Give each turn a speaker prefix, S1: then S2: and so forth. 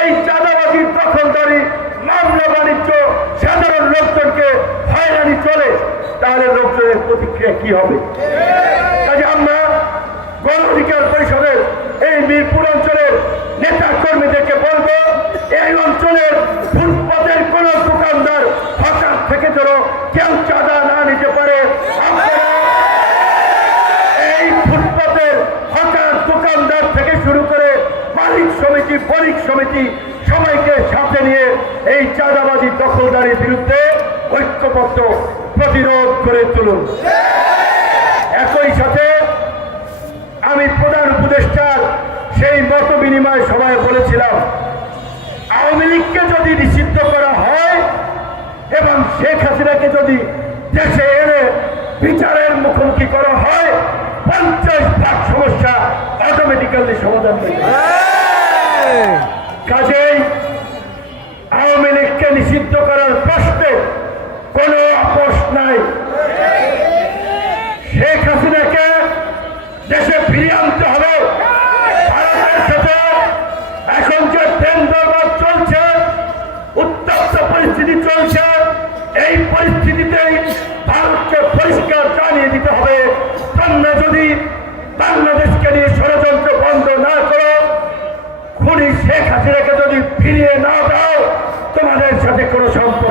S1: এই চাঁদাবাজির দখলদারি, মামলা বাণিজ্য, সাধারণ লোকজনকে হয়রানি চলে, তাহলে লোকজনের প্রতিক্রিয়া কি হবে? আমরা গণ অধিকার পরিষদের এই মিরপুর অঞ্চলের সমিতি বণিক সমিতি সবাইকে সাথে নিয়ে এই চাঁদাবাজি দখলদারির বিরুদ্ধে ঐক্যবদ্ধ প্রতিরোধ করে তুলুন। একই সাথে আমি প্রধান উপদেষ্টার সেই মত বিনিময় সভায় বলেছিলাম, আওয়ামী লীগকে যদি নিষিদ্ধ করা হয় এবং শেখ হাসিনাকে যদি দেশে এনে বিচারের মুখোমুখি করা হয়, পঞ্চাশ ভাগ সমস্যা অটোমেটিক্যালি সমাধান নিষিদ্ধ করার প্রশ্নে কোন আপোষ নাই। শেখ হাসিনাকে দেশে ফিরিয়ে আনতে হবে। এখন যে ট্রেন দরবার চলছে, উত্তপ্ত পরিস্থিতি চলছে, এই পরিস্থিতিতে ভারতকে পরিষ্কার জানিয়ে দিতে হবে। তোমরা যদি বাংলাদেশকে নিয়ে ষড়যন্ত্র বন্ধ না করো, খুনি শেখ হাসিনাকে যদি ফিরিয়ে না দাও তোমাদের সাথে কোনো সম্পর্ক